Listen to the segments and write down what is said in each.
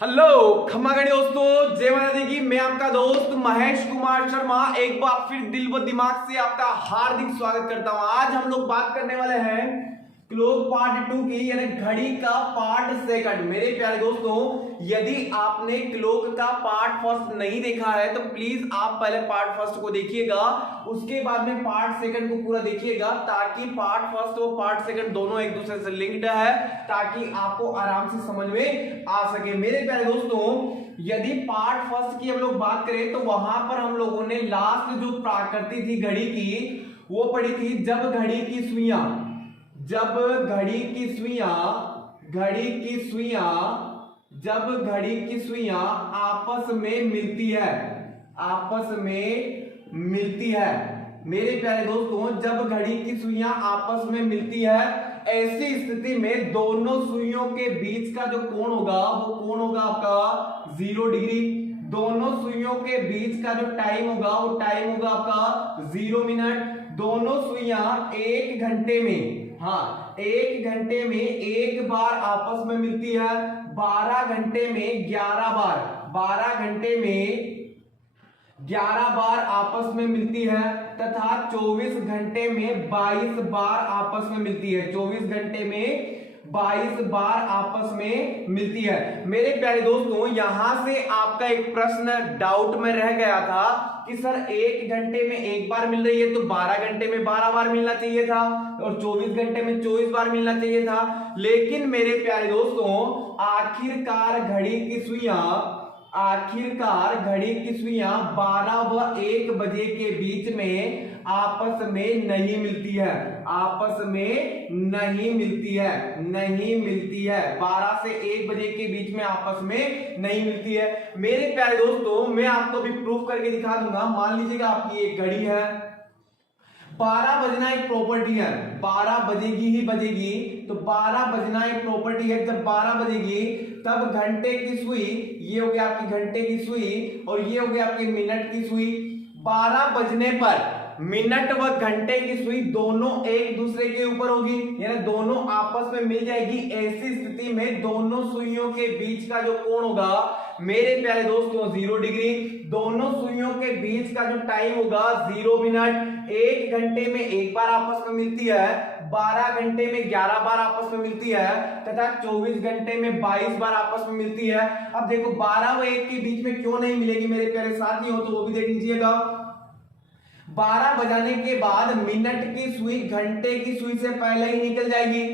Hello खम्मागणी दोस्तों, जय माता दी की। मैं आपका दोस्त महेश कुमार शर्मा एक बार फिर दिल व दिमाग से आपका हार्दिक स्वागत करता हूं। आज हम लोग बात करने वाले हैं क्लॉक पार्ट 2 की, यानी घड़ी का पार्ट सेकंड। मेरे प्यारे दोस्तों, यदि आपने क्लॉक का पार्ट फर्स्ट नहीं देखा है तो प्लीज आप पहले पार्ट फर्स्ट को देखिएगा, उसके बाद में पार्ट सेकंड को पूरा देखिएगा, ताकि पार्ट फर्स्ट और पार्ट सेकंड दोनों एक दूसरे से लिंक्ड है, ताकि आपको आराम से समझ में आ सके। मेरे प्यारे दोस्तों, यदि पार्ट फर्स्ट की हम लोग बात करें तो वहां पर हम लोगों ने लास्ट जो प्रकृति थी घड़ी की वो पढ़ी थी, जब घड़ी की सुइयां आपस में मिलती है। मेरे प्यारे दोस्तों, जब घड़ी की सुइयां आपस में मिलती है, ऐसी स्थिति में दोनों सुइयों के बीच का जो कोण होगा वो कोण होगा आपका 0 डिग्री। दोनों सुइयों के बीच का जो टाइम होगा वो टाइम होगा आपका 0 मिनट। दोनों सुइयां एक घंटे में एक बार आपस में मिलती है, 12 घंटे में 11 बार आपस में मिलती है, तथा 24 घंटे में 22 बार आपस में मिलती है। 24 घंटे में 22 बार आपस में मिलती है। मेरे प्यारे दोस्तों, यहां से आपका एक प्रश्न डाउट में रह गया था कि सर 1 घंटे में एक बार मिल रही है तो 12 घंटे में 12 बार मिलना चाहिए था और 24 घंटे में 24 बार मिलना चाहिए था। लेकिन मेरे प्यारे दोस्तों, आखिरकार घड़ी की सुइयां 12 व 1 बजे के बीच में आपस में नहीं मिलती है। 12 से 1 बजे के बीच में आपस में नहीं मिलती है। मेरे प्यारे दोस्तों, मैं आपको भी प्रूफ करके दिखा दूंगा। मान लीजिएगा आपकी एक घड़ी है, 12 बजना एक प्रॉपर्टी है, 12 बजेगी ही बजेगी, तो 12 बजना एक प्रॉपर्टी है। जब 12 बजेगी तब घंटे की सुई, ये हो गया आपकी घंटे की सुई और ये हो गया आपकी मिनट की सुई। 12 बजने पर मिनट व घंटे की सुई दोनों एक दूसरे के ऊपर होगी, यानी दोनों आपस में मिल जाएगी। ऐसी स्थिति में दोनों सुइयों के बीच का जो कोण होगा मेरे प्यारे दोस्तों 0 डिग्री। दोनों सुइयों के बीच का जो टाइम होगा 0 मिनट। 1 घंटे में एक बार आपस में मिलती है, 12 घंटे में 11 बार आपस में मिलती है, तथा 24 घंटे में 22 बार आपस में मिलती है। अब देखो 12 व 1 के बीच में क्यों नहीं मिलेगी मेरे प्यारे साथियों, तो वो भी देख लीजिएगा। 12 बजाने के बाद मिनट की सुई घंटे की सुई से पहले ही निकल जाएगी,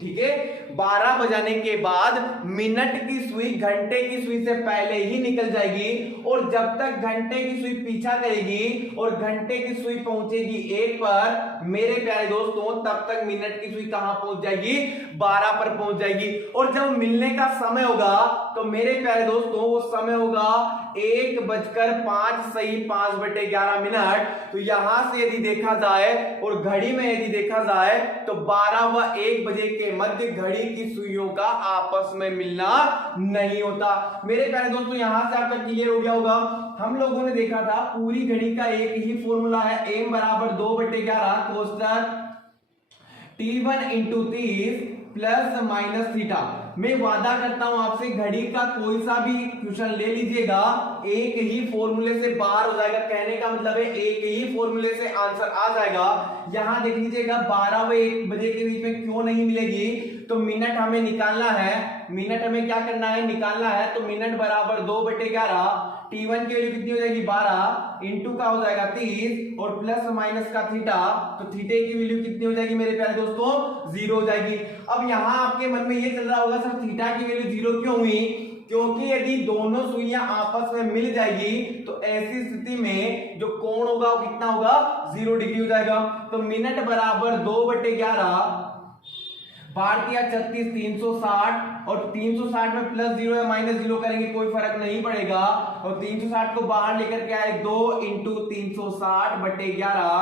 ठीक है। 12 बजाने के बाद मिनट की सुई घंटे की सुई से पहले ही निकल जाएगी, और जब तक घंटे की सुई पीछा करेगी और घंटे की सुई पहुंचेगी 1 पर मेरे प्यारे दोस्तों, तब तक मिनट की सुई कहां पहुंच जाएगी, 12 पर पहुंच जाएगी। और जब मिलने का समय होगा तो मेरे प्यारे दोस्तों वो समय होगा 1:05 सही 5/11 मिनट। तो यहां से यदि देखा जाए और घड़ी में यदि देखा जाए तो 12 व 1 बजे के मध्य घड़ी की सुइयों का आपस में मिलना नहीं होता। मेरे प्यारे दोस्तों, यहां से आपका क्लियर हो गया होगा। हम लोगों ने देखा था पूरी घड़ी का एक ही फॉर्मूला है, m = 2/11 कोष्टक T1 × 30 ± थीटा। मैं वादा करता हूं आपसे, घड़ी का कोई सा भी क्वेश्चन ले लीजिएगा, एक ही फॉर्मूले से बाहर हो जाएगा। कहने का मतलब है एक ही फॉर्मूले से आंसर आ जाएगा। यहां देख लीजिएगा 12 व 1 बजे के बीच में क्यों नहीं मिलेगी, तो मिनट हमें निकालना है। मिनट हमें क्या करना है, निकालना है। तो मिनट बराबर 2/11, T1 की वैल्यू कितनी हो जाएगी 12, इंटू का हो जाएगा 30 और प्लस माइनस का थीटा, तो थीटे की वैल्यू कितनी हो जाएगी मेरे प्यारे दोस्तों, 0 हो जाएगी। अब यहां आपके मन में ये चल रहा होगा सर थीटा की वैल्यू 0 क्यों हुई, क्योंकि यदि दोनों सुइयां आपस में मिल जाएगी तो ऐसी स्थिति में जो कोण होगा वो कितना होगा, 0 डिग्री हो जाएगा। तो मिनट बराबर 2/11, भारतीय 36 360, और 360 में प्लस 0 या माइनस 0 करेंगे कोई फर्क नहीं पड़ेगा, और 360 को बाहर लेकर के आए 2 × 360/11,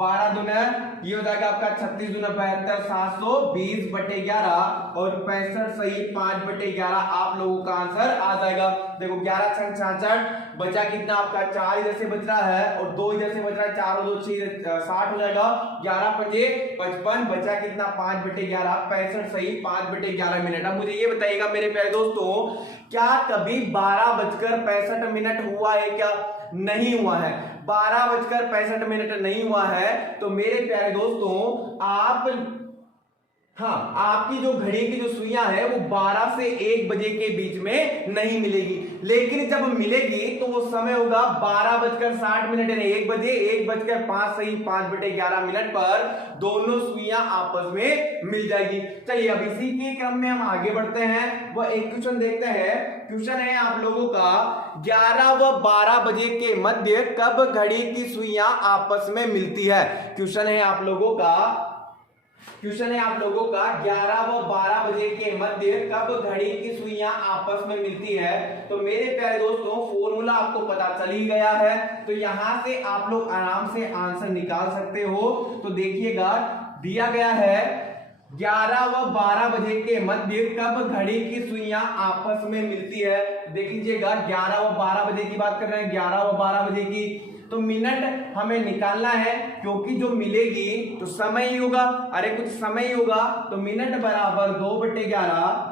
12 दूने ये हो जाएगा आपका 36 दूना 72, 720 बटे 11 और 65 सही 5 बटे 11 आप लोगों का आंसर आ जाएगा। देखो 11 छंग 66, बचा कितना आपका 4 इधर से बच रहा है और 2 इधर से बच रहा है, 4 और 2 6 60 हो जाएगा, 11 पंजे 55, बचा कितना 5 बटे 11, 65 सही 5 बटे 11 मिनट। अब मुझे ये बताइएगा मेरे प्यारे दोस्तों, क्या कभी 12:65 हुआ है क्या? नहीं हुआ है। 12:65 नहीं हुआ है तो मेरे प्यारे दोस्तों आपकी जो घड़ी की जो सुइयां है वो 12 से 1 बजे के बीच में नहीं मिलेगी, लेकिन जब मिलेगी तो वो समय होगा 12:60 यानी 1 बजे, 1:05 सही 5 बटे 11 मिनट पर दोनों सुइयां आपस में मिल जाएगी। चलिए अब इसी के क्रम में हम आगे बढ़ते हैं, वह एक क्वेश्चन देखते हैं। क्वेश्चन है आप लोगों का 11 व 12 बजे के मध्य कब घड़ी की सुइयां आपस में मिलती है? क्वेश्चन है आप लोगों का 11 व 12 बजे के मध्य कब घड़ी की सुइयां आपस में मिलती है? तो मेरे प्यारे दोस्तों फॉर्मूला आपको पता चल ही गया है, तो यहां से आप लोग आराम से आंसर निकाल सकते हो। तो देखिएगा दिया गया है 11 व 12 बजे के मध्य कब घड़ी की सुइयां आपस में मिलती है। देख लीजिएगा 11 व 12 बजे की बात कर रहे हैं, 11 व 12 बजे की, तो मिनट हमें निकालना है क्योंकि जो मिलेगी तो समय ही होगा, अरे कुछ समय ही होगा, तो मिनट बराबर 2/11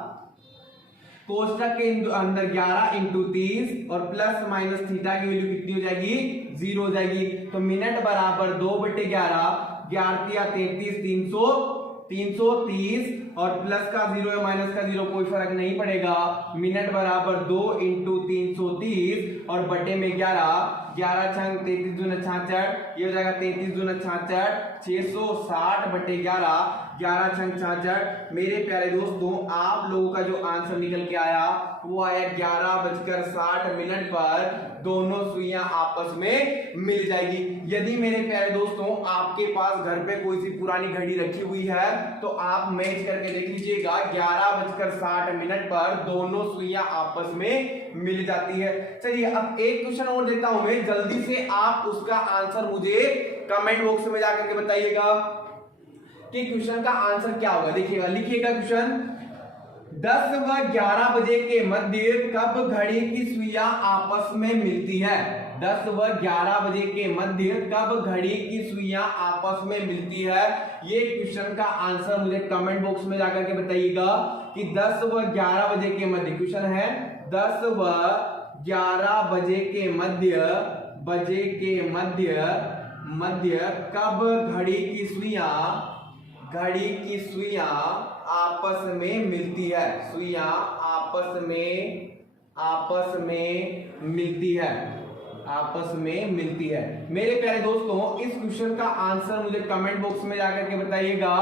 कोष्टक के अंदर 11 इंटू 30 और प्लस माइनस थीटा की वैल्यू कितनी हो जाएगी? 0 हो जाएगी। तो मिनट बराबर 2/11, 11 33 330 और प्लस का 0 या माइनस का 0 कोई फर्क नहीं पड़ेगा। मिनट बराबर 2 इंटू 330 और बटे में 11 छंग 33 दूना 66, ये हो जाएगा 33 दूना 66, 660 बटे 11 छंग 66। मेरे प्यारे दोस्तों आप लोगों का जो आंसर निकल के आया वो आया 11:60 पर दोनों सुइयां आपस में मिल जाएगी। यदि मेरे प्यारे दोस्तों आपके पास घर पे कोई सी पुरानी घड़ी रखी हुई है तो आप मैच करके देख लीजिएगा 11:60 पर दोनों सुइयां आपस में मिल जाती है। चलिए अब एक क्वेश्चन और देता हूं मैं, जल्दी से आप उसका आंसर मुझे कमेंट बॉक्स में जाकर के बताइएगा कि क्वेश्चन का आंसर क्या होगा। देखिएगा लिखिएगा क्वेश्चन 10 व 11 बजे के मध्य कब घड़ी की सुइयां आपस में मिलती है? 10 व 11 बजे के मध्य कब घड़ी की सुइयां आपस में मिलती है? ये क्वेश्चन का आंसर मुझे कमेंट बॉक्स में जाकर के बताइएगा कि 10 व 11 बजे के मध्य, क्वेश्चन है 10 व 11 बजे के मध्य कब घड़ी की सुइयां आपस में मिलती है? सुइयां आपस में मिलती है। मेरे प्यारे दोस्तों इस क्वेश्चन का आंसर मुझे कमेंट बॉक्स में जाकर के बताइएगा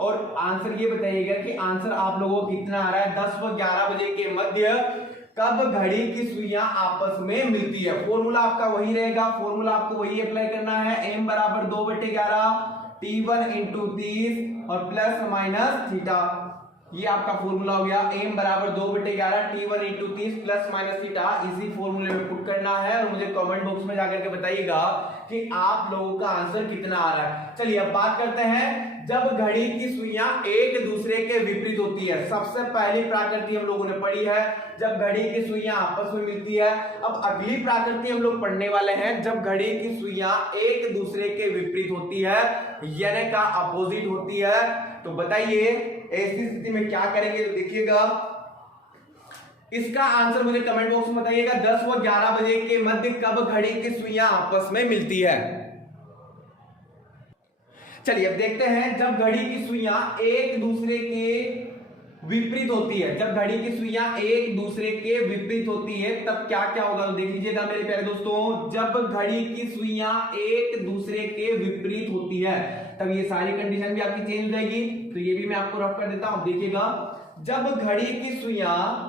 और आंसर ये बताइएगा कि आंसर आप लोगों को कितना आ रहा है। 10 व 11 बजे के मध्य कब घड़ी की सुइयां आपस में मिलती है? फॉर्मूला आपका वही रहेगा, फॉर्मूला आपको वही अप्लाई करना है। m बराबर 2/11 T1 इंटू 30 और प्लस माइनस थीटा, ये आपका फॉर्मूला हो गया। m बराबर 2/11 T1 into 30 plus minus theta, इसी फॉर्मूले में पुट करना है और मुझे कमेंट बॉक्स में जाकर के बताइएगा कि आप लोगों का आंसर कितना आ रहा है। चलिए अब बात करते हैं जब घड़ी की सुइयां एक दूसरे के विपरीत होती है। सबसे पहली प्रकृति हम लोगों ने पढ़ी है जब घड़ी की सुइयां आपस में मिलती है। अब अगली प्रकृति हम लोग पढ़ने वाले हैं जब घड़ी की सुइयां एक दूसरे के विपरीत होती है, यानी का अपोजिट होती है। तो बताइए ऐसी स्थिति में क्या करेंगे? तो देखिएगा इसका आंसर मुझे कमेंट बॉक्स में बताइएगा। 10 व 11 बजे के मध्य कब घड़ी की सुइयां आपस में मिलती है? चलिए अब देखते हैं जब घड़ी की सुइयां एक दूसरे के विपरीत होती है, जब घड़ी की सुइयां एक दूसरे के विपरीत होती है तब क्या क्या होगा? तो देख लीजिएगा मेरे प्यारे दोस्तों, जब घड़ी की सुइयां एक दूसरे के विपरीत होती है तब ये सारी कंडीशन भी आपकी चेंज हो जाएगी। तो ये भी मैं आपको रफ कर देता हूं। देखिएगा जब घड़ी की सुइयां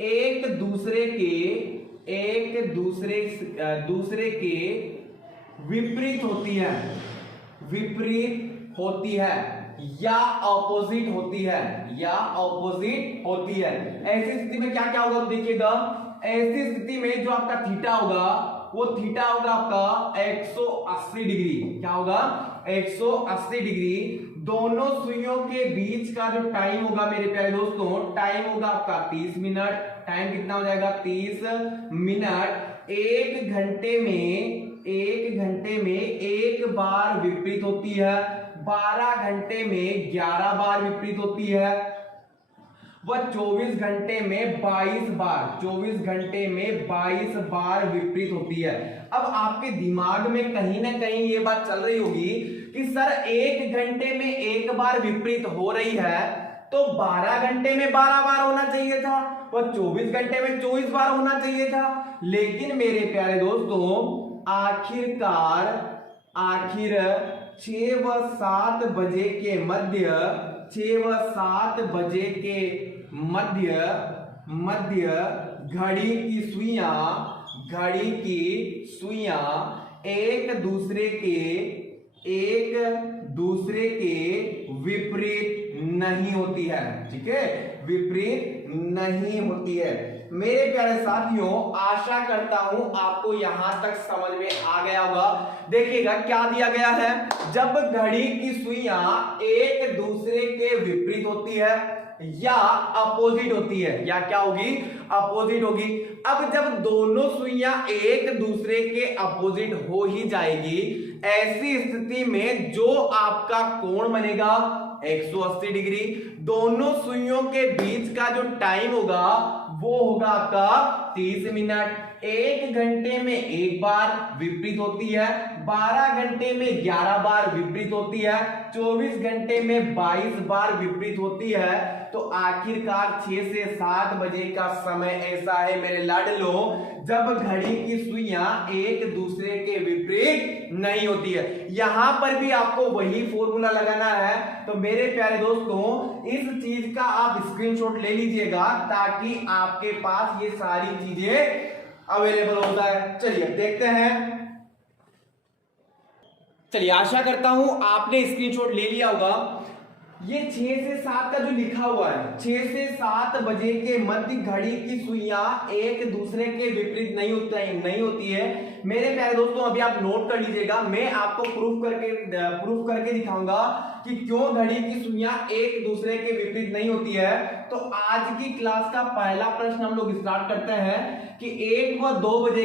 एक दूसरे के विपरीत होती है या ऑपोजिट होती है, ऐसी स्थिति में क्या क्या होगा? देखिएगा ऐसी स्थिति में जो आपका थीटा होगा वो थीटा होगा आपका 180 डिग्री। क्या होगा? 180 डिग्री। दोनों सुइयों के बीच का जो टाइम होगा मेरे प्यारे दोस्तों, टाइम होगा आपका 30 मिनट। टाइम कितना हो जाएगा? 30 मिनट। एक घंटे में एक बार विपरीत होती है, 12 घंटे में 11 बार विपरीत होती है, वह 24 घंटे में 22 बार, 24 घंटे में 22 बार विपरीत होती है। अब आपके दिमाग में कहीं ना कहीं ये बात चल रही होगी कि सर 1 घंटे में एक बार विपरीत हो रही है तो 12 घंटे में 12 बार होना चाहिए था, वह 24 घंटे में 24 बार होना चाहिए था। लेकिन मेरे प्यारे दोस्तों आखिर 6 व 7 बजे के मध्य 6 व 7 बजे के मध्य घड़ी की सुइयां एक दूसरे के विपरीत नहीं होती है। ठीक है, विपरीत नहीं होती है। मेरे प्यारे साथियों, आशा करता हूं आपको यहां तक समझ में आ गया होगा। देखिएगा क्या दिया गया है, जब घड़ी की सुइयां एक दूसरे के विपरीत होती है या अपोजिट होती है, या क्या होगी? अपोजिट होगी। अब जब दोनों सुइयां एक दूसरे के अपोजिट हो ही जाएगी, ऐसी स्थिति में जो आपका कोण बनेगा 180 डिग्री। दोनों सुइयों के बीच का जो टाइम होगा वो होगा आपका 30 मिनट। 1 घंटे में एक बार विपरीत होती है, 12 घंटे में 11 बार विपरीत होती है, 24 घंटे में 22 बार विपरीत होती है। तो आखिरकार 6 से 7 बजे का समय ऐसा है मेरे लाडलो, जब घड़ी की सुइयां एक दूसरे के विपरीत नहीं होती है। यहां पर भी आपको वही फॉर्मूला लगाना है। तो मेरे प्यारे दोस्तों इस चीज का आप स्क्रीनशॉट ले लीजिएगा ताकि आपके पास ये सारी चीजें अवेलेबल होता है। चलिए देखते हैं। चलिए, आशा करता हूं आपने स्क्रीनशॉट ले लिया होगा। ये 6 से 7 का जो लिखा हुआ है, 6 से 7 बजे के मध्य घड़ी की सुइयां एक दूसरे के विपरीत नहीं होती है। मेरे प्यारे दोस्तों अभी आप नोट कर लीजिएगा, मैं आपको प्रूफ करके दिखाऊंगा कि क्यों घड़ी की सुइयां एक दूसरे के विपरीत नहीं होती है। तो आज की क्लास का पहला प्रश्न हम लोग स्टार्ट करते हैं कि 1 व 2 बजे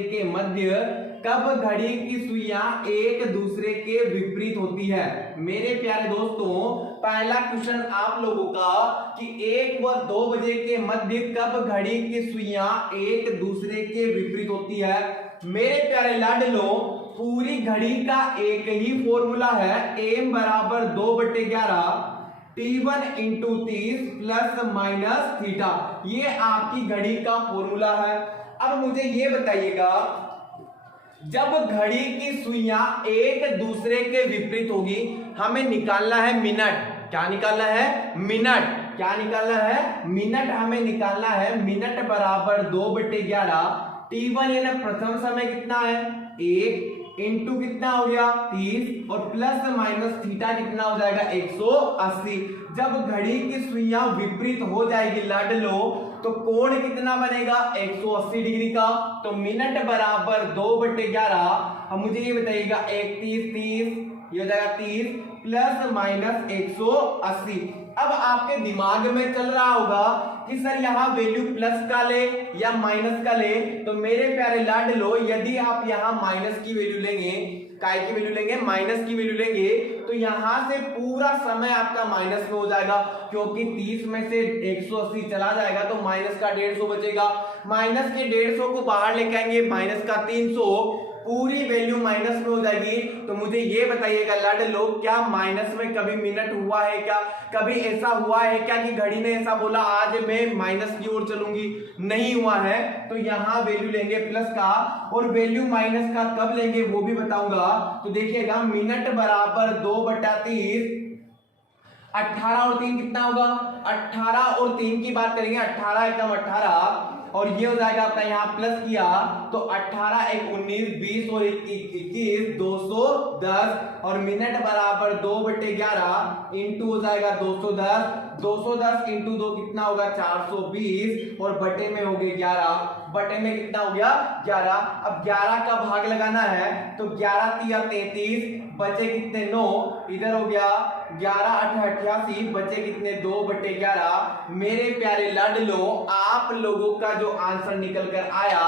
के मध्य कब घड़ी की सुइयां एक दूसरे के विपरीत होती है। मेरे प्यारे दोस्तों पहला क्वेश्चन आप लोगों का कि 1 व 2 बजे के मध्य कब घड़ी की सुइयां एक दूसरे के विपरीत होती है। मेरे प्यारे लाडलो, पूरी घड़ी का एक ही फॉर्मूला है, m बराबर 2/11 T1 into 30 plus minus theta. ये आपकी घड़ी का फॉर्मूला है। अब मुझे ये बताइएगा, जब घड़ी की सुइयां एक दूसरे के विपरीत होगी, हमें निकालना है मिनट। क्या निकालना है? मिनट। क्या निकालना है? मिनट हमें निकालना है। मिनट बराबर 2/11 T1 यानी प्रथम समय कितना है 1 इंटू कितना हो गया 30 और प्लस माइनस थीटा कितना हो जाएगा 180। जब घड़ी की सुइयां विपरीत हो जाएगी लाडलो तो कोण कितना बनेगा 180 डिग्री का। तो मिनट बराबर 2/11। अब मुझे ये बताइएगा 31 30 ये हो जाएगा 30 प्लस माइनस 180। अब आपके दिमाग में चल रहा होगा कि सर यहाँ वैल्यू प्लस का ले या माइनस का ले। तो मेरे प्यारे लाडलो, यदि आप यहाँ माइनस की वैल्यू लेंगे, काय की वैल्यू लेंगे, माइनस की वैल्यू लेंगे, तो यहां से पूरा समय आपका माइनस में हो जाएगा, क्योंकि 30 में से 180 चला जाएगा तो माइनस का 150 बचेगा। माइनस के 150 को बाहर लेके आएंगे, माइनस का 300, पूरी वैल्यू माइनस में हो जाएगी। तो मुझे ये बताइएगा लाडलो, क्या माइनस में कभी मिनट हुआ है क्या? कभी ऐसा हुआ है क्या कि घड़ी ने ऐसा बोला आज मैं माइनस की ओर चलूंगी? नहीं हुआ है। तो यहाँ वैल्यू लेंगे प्लस का, और वैल्यू माइनस का कब लेंगे वो भी बताऊंगा। तो देखिएगा मिनट बराबर 2/30, 18 और 3 कितना होगा? 18 और 3 की बात करेंगे, 18 एकदम 18 और ये हो जाएगा आपका यहाँ प्लस किया तो 18 एक 19 20 और 21 210 और मिनट बराबर 2/11 इंटू हो जाएगा 210 इंटू 2 कितना होगा 420 और बटे में हो गए 11 बटे में कितना हो गया 11। अब 11 का भाग लगाना है तो 11 तिया 33 बचे कितने 9 इधर हो गया 11 8 88 बचे कितने 2/11। मेरे प्यारे लाडलो आप लोगों का जो आंसर निकल कर आया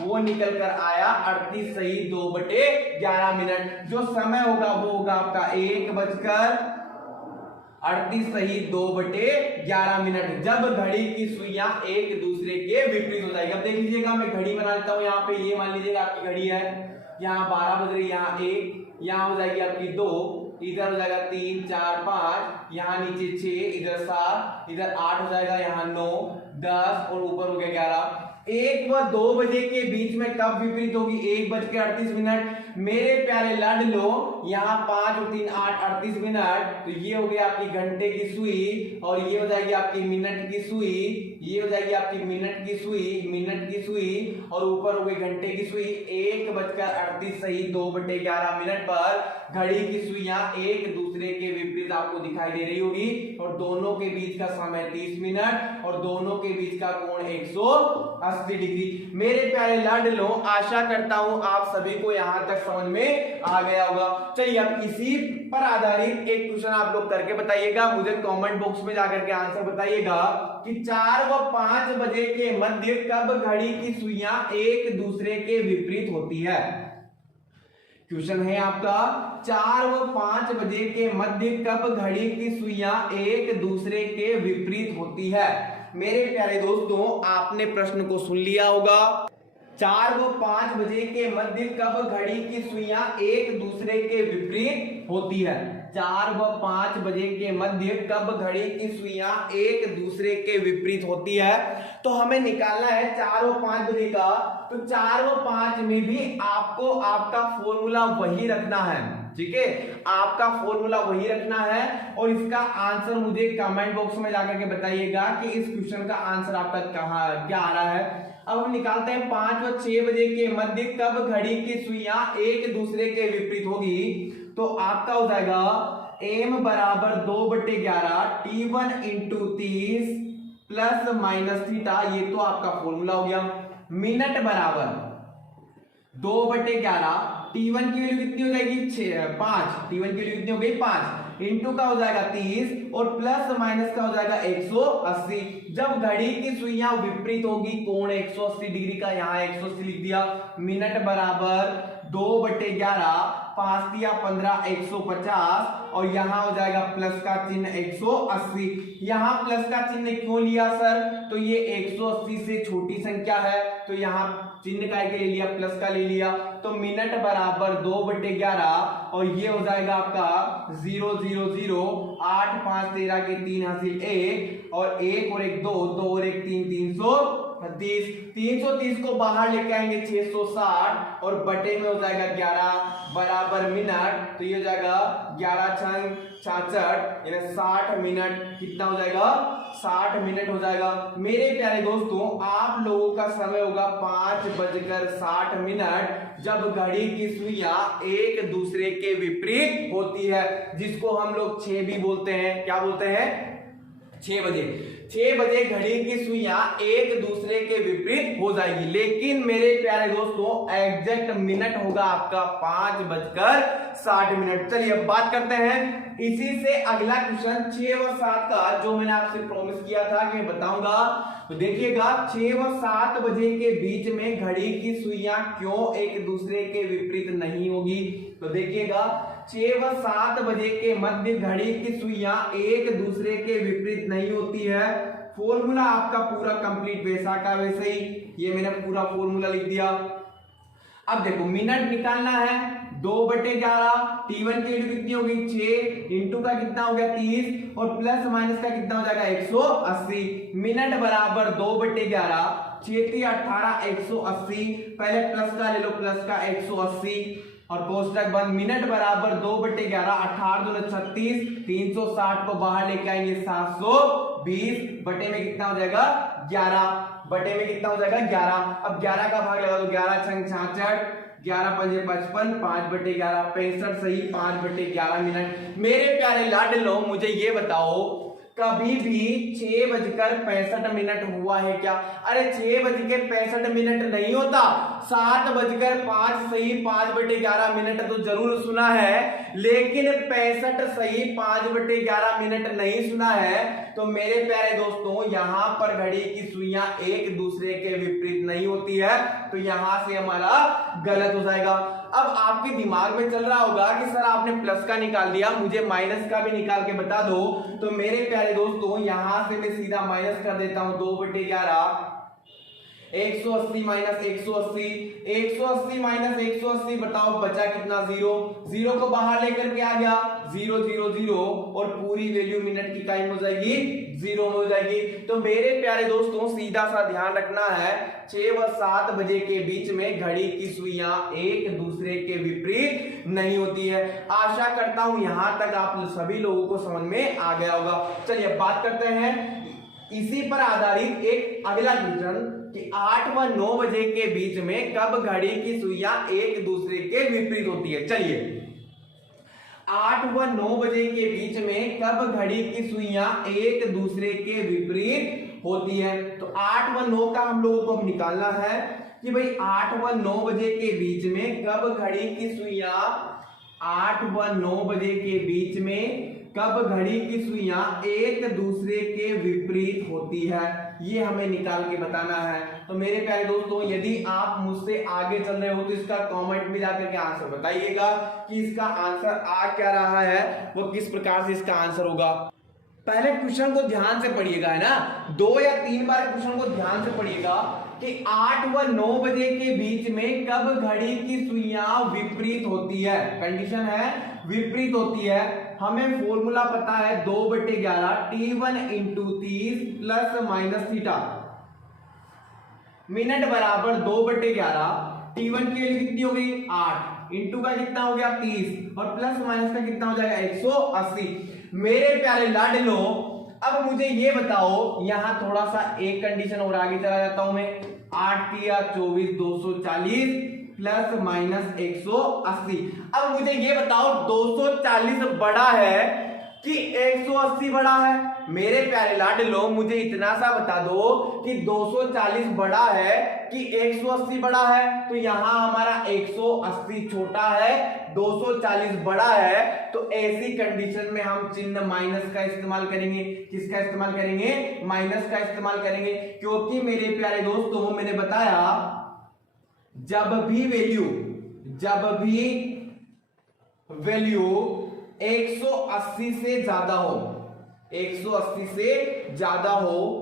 वो निकल कर आया 38 सही 2/11 मिनट। जो समय होगा वो होगा आपका 1:38 सही 2/11 मिनट जब घड़ी की सुइयां एक दूसरे के विपरीत हो जाएगी। अब देख लीजिएगा मैं घड़ी बना लेता हूं यहाँ पे। ये मान लीजिएगा आपकी घड़ी है, यहाँ 12 बज रही, यहाँ 1, यहाँ हो जाएगी आपकी 2, इधर हो जाएगा 3 4 5, यहाँ नीचे 6, इधर 7, इधर 8 हो जाएगा, यहाँ 9 10 और ऊपर हो गया 11। 1 व 2 बजे के बीच में कब विपरीत होगी 1:38। मेरे प्यारे लाडलो यहाँ 5 और 3 8 38 मिनट तो ये हो गई आपकी घंटे की सुई और ये हो जाएगी आपकी मिनट की सुई, ये हो जाएगी आपकी मिनट की सुई और ऊपर हो गई घंटे की सुई। 1:38 सही 2/11 मिनट पर घड़ी की सुइयां एक दूसरे के विपरीत आपको दिखाई दे रही होगी और दोनों के बीच का समय 30 मिनट और दोनों के बीच का कोण 180 डिग्री। मेरे प्यारे लाडलो आशा करता हूं आप सभी को यहां तक समझ में आ गया होगा। चलिए अब इसी पर आधारित एक क्वेश्चन आप लोग करके बताइएगा, मुझे कमेंट बॉक्स में जाकर के आंसर बताइएगा कि 4 व 5 बजे के मध्य कब घड़ी की सुइयां एक दूसरे के विपरीत होती है। क्वेश्चन है आपका 4 व 5 बजे के मध्य कब घड़ी की सुइयां एक दूसरे के विपरीत होती है। मेरे प्यारे दोस्तों आपने प्रश्न को सुन लिया होगा। 4 व 5 बजे के मध्य कब घड़ी की सुइयां एक दूसरे के विपरीत होती है। 4 व 5 बजे के मध्य कब घड़ी की सुइयां एक दूसरे के विपरीत होती है। तो हमें निकालना है 4 व 5 बजे का, तो 4 व 5 में भी आपको आपका फॉर्मूला वही रखना है, ठीक है, आपका फॉर्मूला वही रखना है और इसका आंसर मुझे कमेंट बॉक्स में जाकर के बताइएगा कि इस क्वेश्चन का आंसर आपका क्या आ रहा है। अब हम निकालते हैं 5 व 6 बजे के मध्य कब घड़ी की सुइयां एक दूसरे के विपरीत होगी। तो आपका हो जाएगा m बराबर 2/11 T1 into 30 plus minus theta, ये तो आपका फॉर्मूला हो गया। मिनट बराबर 2/11 T1 की वैल्यू कितनी हो जाएगी 5, T1 की वैल्यू कितनी हो गई 5 इंटू का हो जाएगा 30 और प्लस माइनस का हो जाएगा 180। जब घड़ी की सुइयां विपरीत होगी कोण 180 डिग्री का, यहाँ 180 लिख दिया। मिनट बराबर 2/11 5 दिया 15 150 और यहाँ हो जाएगा प्लस का चिन्ह 180। यहाँ प्लस का चिन्ह क्यों लिया सर, तो ये 180 से छोटी संख्या है तो यहाँ चिन्ह का ले लिया, प्लस का ले लिया। तो मिनट बराबर 2/11 और ये हो जाएगा आपका 0 0 0 8 5 13 के 3 हासिल 1 और 1 और 1 2 2 और 1 3 330 को बाहर लेके आएंगे 660 और बटे में हो जाएगा 11 बराबर मिनट, तो ये हो जाएगा 11 छंग 66 यानी 60 मिनट। कितना हो जाएगा 60 मिनट हो जाएगा। मेरे प्यारे दोस्तों आप लोगों का समय होगा 5:60 जब घड़ी की सुइयां एक दूसरे के विपरीत होती है, जिसको हम लोग 6 भी बोलते हैं। क्या बोलते हैं 6 बजे घड़ी की सुइयां एक दूसरे के विपरीत हो जाएगी। लेकिन मेरे प्यारे दोस्तों एग्जैक्ट मिनट होगा आपका 5:60। चलिए अब बात करते हैं इसी से अगला क्वेश्चन 6 व 7 का, जो मैंने आपसे प्रॉमिस किया था कि मैं बताऊंगा। तो देखिएगा 6 व 7 बजे के बीच में घड़ी की सुइयां क्यों एक दूसरे के विपरीत नहीं होगी। तो देखिएगा 6 व 7 बजे के मध्य घड़ी की सुइयां एक दूसरे के विपरीत नहीं होती है। फॉर्मूला आपका पूरा कंप्लीट वैसा का वैसे ही, ये मैंने पूरा फॉर्मूला लिख दिया। अब देखो मिनट निकालना है 2/11 T1 की वैल्यू कितनी होगी 6 इंटू का कितना हो गया 30 और प्लस माइनस का कितना हो जाएगा 180। मिनट बराबर 2/11 6 18 180, पहले प्लस का ले लो, प्लस का 180 और कोष्टक बंद। मिनट बराबर 2/11 18 2 36 360 को बाहर लेके आएंगे 720 बटे में कितना हो जाएगा 11। बटे में कितना हो जाएगा 11। अब 11 का भाग लगा तो 11 छंग 66, 11 पंजे 55, 5/11 65, सही 5/11 मिनट। मेरे प्यारे लाडलो मुझे ये बताओ कभी भी 6:65 हुआ है क्या? अरे 6:65 नहीं होता, 7:05 सही 5/11 तो जरूर सुना है, लेकिन 65 सही 5/11 नहीं सुना है। तो मेरे प्यारे दोस्तों यहाँ पर घड़ी की सुइयां एक दूसरे के विपरीत नहीं होती है, तो यहां से हमारा गलत हो जाएगा। अब आपके दिमाग में चल रहा होगा कि सर आपने प्लस का निकाल दिया, मुझे माइनस का भी निकाल के बता दो। तो मेरे प्यारे दोस्तों यहां से मैं सीधा माइनस कर देता हूं 2/11, 180 माइनस 180, 180 माइनस 180 बताओ बचा कितना? 0। 0 को बाहर लेकर के आ गया 0 0 0 और पूरी वैल्यू मिनट की टाइम हो जाएगी 0 हो जाएगी। तो मेरे प्यारे दोस्तों सीधा सा ध्यान रखना है 6 व 7 बजे के बीच में घड़ी की सुइयां एक दूसरे के विपरीत नहीं होती है। आशा करता हूं यहां तक आप सभी लोगों को समझ में आ गया होगा। चलिए बात करते हैं इसी पर आधारित एक अगला क्वेश्चन कि 8 व 9 बजे के बीच में कब घड़ी की सुइयां एक दूसरे के विपरीत होती है। चलिए 8 व 9 बजे के बीच में कब घड़ी की सुइयां एक दूसरे के विपरीत होती है। तो 8 व 9 का हम लोगों को अब निकालना है कि भाई 8 व 9 बजे के बीच में कब घड़ी की सुइयां 8 व 9 बजे के बीच में कब घड़ी की सुइयां एक दूसरे के विपरीत होती है, ये हमें निकाल के बताना है। तो मेरे प्यारे दोस्तों यदि आप मुझसे आगे चल रहे हो तो इसका कमेंट में जाकर के आंसर बताइएगा कि इसका आंसर आ क्या रहा है, वो किस प्रकार से इसका आंसर होगा। पहले क्वेश्चन को ध्यान से पढ़िएगा, है ना, 2 या 3 बार क्वेश्चन को ध्यान से पढ़िएगा कि 8 व 9 बजे के बीच में कब घड़ी की सुइयां विपरीत होती है। कंडीशन है विपरीत होती है। हमें फॉर्मूला पता है 2/11 T1 × 30 plus minus theta, minute बराबर 2/11। T1 की वैल्यू कितनी हो गई 8, इंटू का कितना हो गया 30 और प्लस माइनस का कितना हो जाएगा 180। मेरे प्यारे लाडलो अब मुझे ये बताओ, यहां थोड़ा सा एक कंडीशन और आगे चला जाता हूं मैं। 8 तिया 24, 240 प्लस माइनस 180। अब मुझे ये बताओ 240 बड़ा है कि 180 बड़ा है। मेरे प्यारे लाडलो मुझे इतना सा बता दो कि 240 बड़ा है कि 180 बड़ा है। तो यहां हमारा 180 छोटा है, 240 बड़ा है। तो ऐसी कंडीशन में हम चिन्ह माइनस का इस्तेमाल करेंगे। किसका इस्तेमाल करेंगे? माइनस का इस्तेमाल करेंगे, क्योंकि मेरे प्यारे दोस्तों मैंने बताया जब भी वैल्यू 180 से ज्यादा हो, 180 से ज्यादा हो,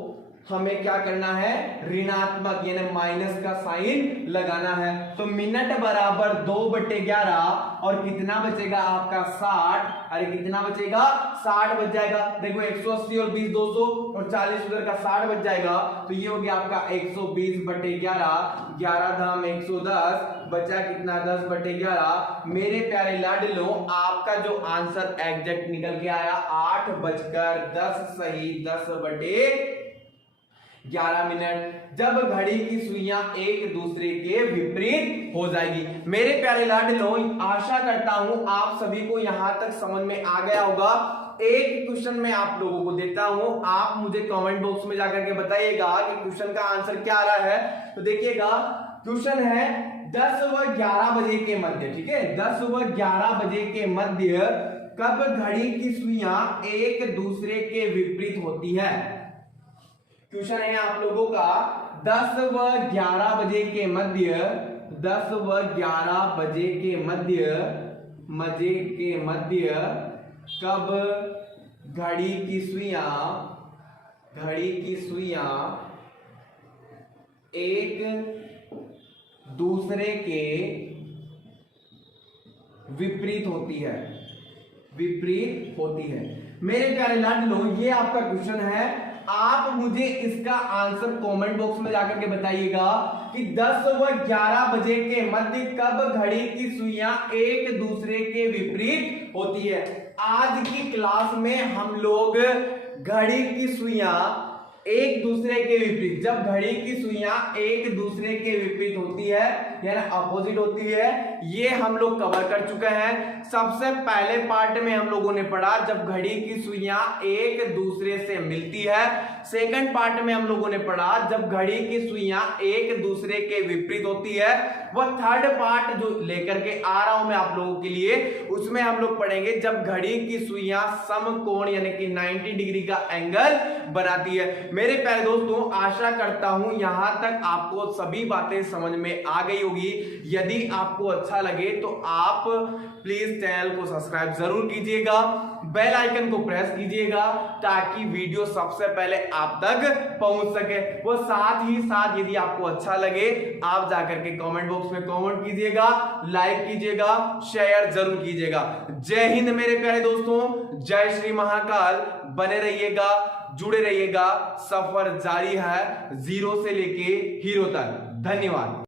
हमें क्या करना है? ऋणात्मक यानी माइनस का साइन लगाना है। तो मिनट बराबर 2/11 और कितना बचेगा आपका 60। अरे कितना बचेगा? 60 बच जाएगा। देखो 180 और 20 200 और 40 उधर का 60 बच जाएगा। तो ये हो गया आपका 120/11, 11 धाम 110, बचा कितना 10/11। मेरे प्यारे लाडलो आपका जो आंसर एग्जैक्ट निकल के आया 8:10 सही 10/11 मिनट, जब घड़ी की सुइयां एक दूसरे के विपरीत हो जाएगी। मेरे प्यारे लाडलो आशा करता हूं आप सभी को यहां तक समझ में आ गया होगा। एक क्वेश्चन मैं आप लोगों को देता हूं, आप मुझे कमेंट बॉक्स में जाकर के बताइएगा कि क्वेश्चन का आंसर क्या आ रहा है। तो देखिएगा क्वेश्चन है 10 व 11 बजे के मध्य, ठीक है, 10 व 11 बजे के मध्य कब घड़ी की सुइयां एक दूसरे के विपरीत होती है। क्वेश्चन है आप लोगों का 10 व 11 बजे के मध्य, 10 व 11 बजे के मध्य कब घड़ी की सुइयां एक दूसरे के विपरीत होती है। मेरे प्यारे लाडलो ये आपका क्वेश्चन है। आप मुझे इसका आंसर कमेंट बॉक्स में जाकर के बताइएगा कि 10 व 11 बजे के मध्य कब घड़ी की सुइयां एक दूसरे के विपरीत होती है। आज की क्लास में हम लोग घड़ी की सुइयां एक दूसरे के विपरीत, जब घड़ी की सुइयां एक दूसरे के विपरीत होती है यानी अपोजिट होती है, ये हम लोग कवर कर चुके हैं। सबसे पहले पार्ट में हम लोगों ने पढ़ा जब घड़ी की सुइयां एक दूसरे से मिलती है। सेकंड पार्ट में हम लोगों ने पढ़ा जब घड़ी की सुइयां एक दूसरे के विपरीत होती है। वह थर्ड पार्ट जो लेकर के आ रहा हूं मैं आप लोगों के लिए, उसमें हम लोग पढ़ेंगे जब घड़ी की सुइयां समकोण यानी कि 90 डिग्री का एंगल बनाती है। मेरे प्यारे दोस्तों, आशा करता हूं यहां तक आपको सभी बातें समझ में आ गई होगी। यदि आपको अच्छा लगे तो आप प्लीज चैनल को सब्सक्राइब जरूर कीजिएगा, बेल आइकन को प्रेस कीजिएगा ताकि वीडियो सबसे पहले आप तक पहुंच सके। वो साथ ही साथ यदि आपको अच्छा लगे आप जाकर के कमेंट बॉक्स में कमेंट कीजिएगा, लाइक कीजिएगा, शेयर जरूर कीजिएगा। जय हिंद मेरे प्यारे दोस्तों, जय श्री महाकाल। बने रहिएगा, जुड़े रहिएगा, सफर जारी है जीरो से लेके हीरो तक। धन्यवाद।